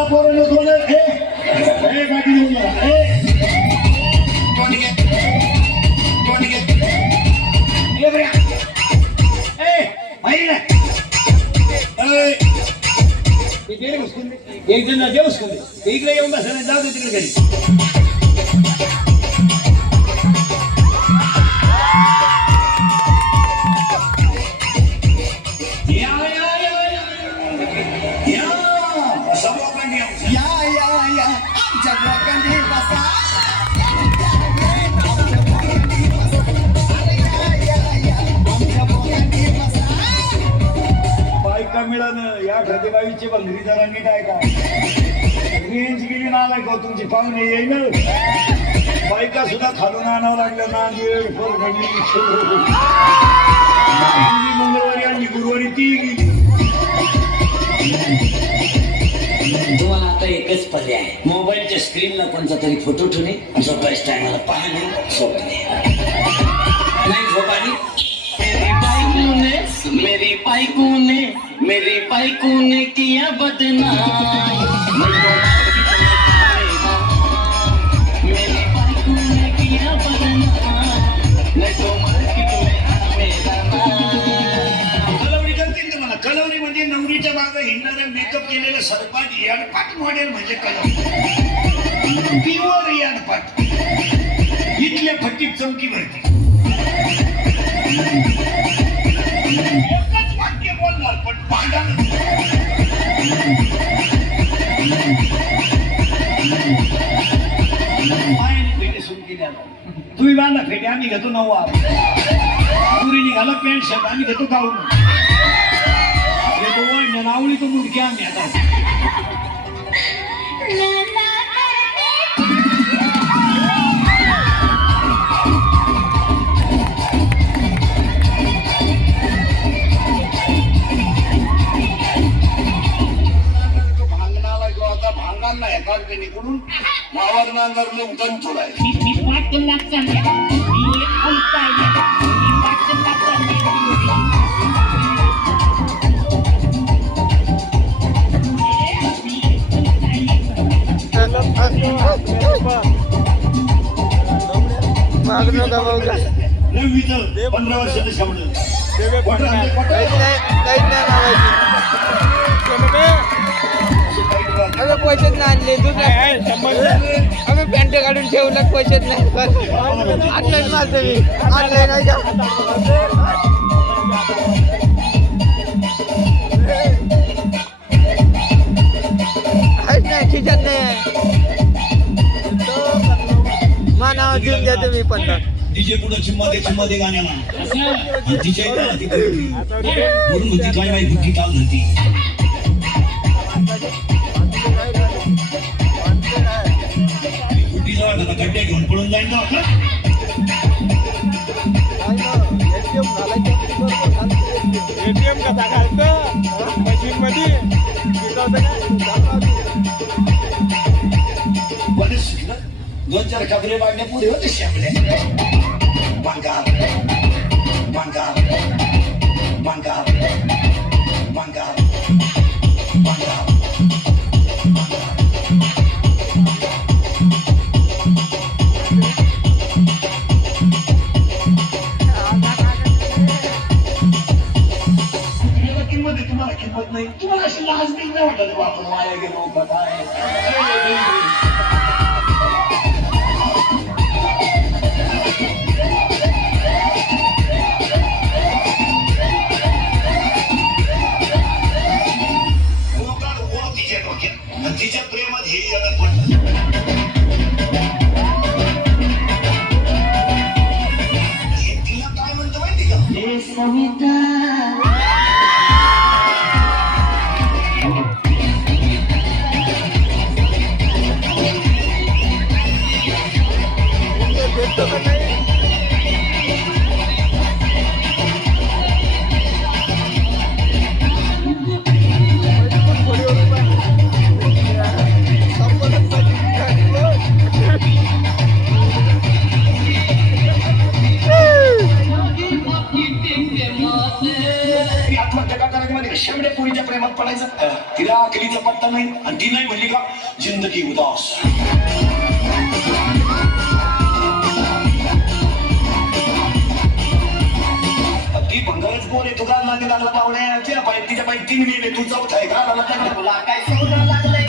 बसा पोरांनो दोन ए ए. गाडी घेऊन. एक जण दे उचलून दे. ते इकडे येऊन बसा नाही जाऊ दे तिकडे घरी. या या या. आमच्या बसा. बायका मिळालं. या प्रतिबाईची भंगरी जरा नीट आहे का? रेंज गेली नालाय का तुमची? पाहुणे येईन. बायका सुद्धा खालून आणावं लागलं. मंगळवारी आणि गुरुवारी ती गेली तुम्हाला आता एकच पर्याय आहे. मोबाईलच्या स्क्रीनला कोणता तरी फोटो ठेवणे झोपायच्या टायमाला पाहणे झोपणे. नाही झोपाने मेरी बाइकू ने मेरी बाइकू मेरी ने किया बदनाम. नवरीच्या मागे मेकअप केलेलं सरपाट याडपाट मॉडेल म्हणजे कलम. प्युअर याडपाट. इथल्या फटीत चमकी भरती एकच वाक्य बोलणार पण भांडण. मायाने सुरू केले तुम्ही बांधा फेटे आम्ही घेतो नऊ आम्ही निघाला पॅन्ट शर्ट आम्ही घेतो गाऊन. वावर नांगरले उतन चोराय नववीचं पंधरा वर्षाचं शब्द. अगं पैसेच नाही आणले दुसऱ्या अगं पॅन्ट काढून ठेवलं पैसेच नाही. माझं मी नाही आहेच नाही खिशात नाही मानावर देऊन द्या तुम्ही पण. तिचे पुढे चिम्मा दे चिम्मा दे गाण्याला आणि तिच्या इकडे ती बोलली. म्हणून होती काय माहिती बुद्धी काल होती गड्डे घेऊन पळून जाईन? एटीएम कसा घालतं मशीन मध्ये दोन चार कपडे मागण्या पुढे होते शेपले बंगाल बंगाल बंगाल बंगाल किंमत नाही तुम्हाला अशी लाज नाही नाही वाटत बा, आपण वाया गेलो तिला अकलीचा पत्ता नाही आणि ती नाही म्हणली का? जिंदगी उदास. ती भंगारच बोल आहे तुला नादी लागला पाहुण्या तिच्या पाहिजे तिच्या पाय तीन वेळ तू चौथा आहे का लागला काय सौदा लागलाय?